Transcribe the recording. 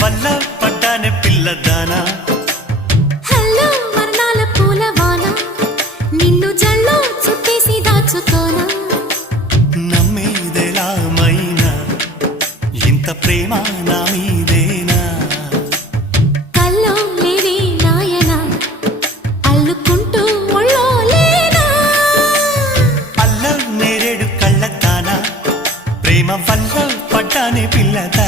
వల్ల పడ్డానే పిల్లదానా హలో వర్ణాల పూలవాన నిన్ను జల్లో చుట్టేసి దాచుకోనా నమ్మేదెలా మైనా ఇంత ప్రేమ నా మీదేనా కల్లో లేవే నాయనా అల్లుకుంటూ ఒళ్ళో లేనా అల్ల నేరేడు కళ్ళతానా ప్రేమ వల్ల పడ్డానే పిల్లదానా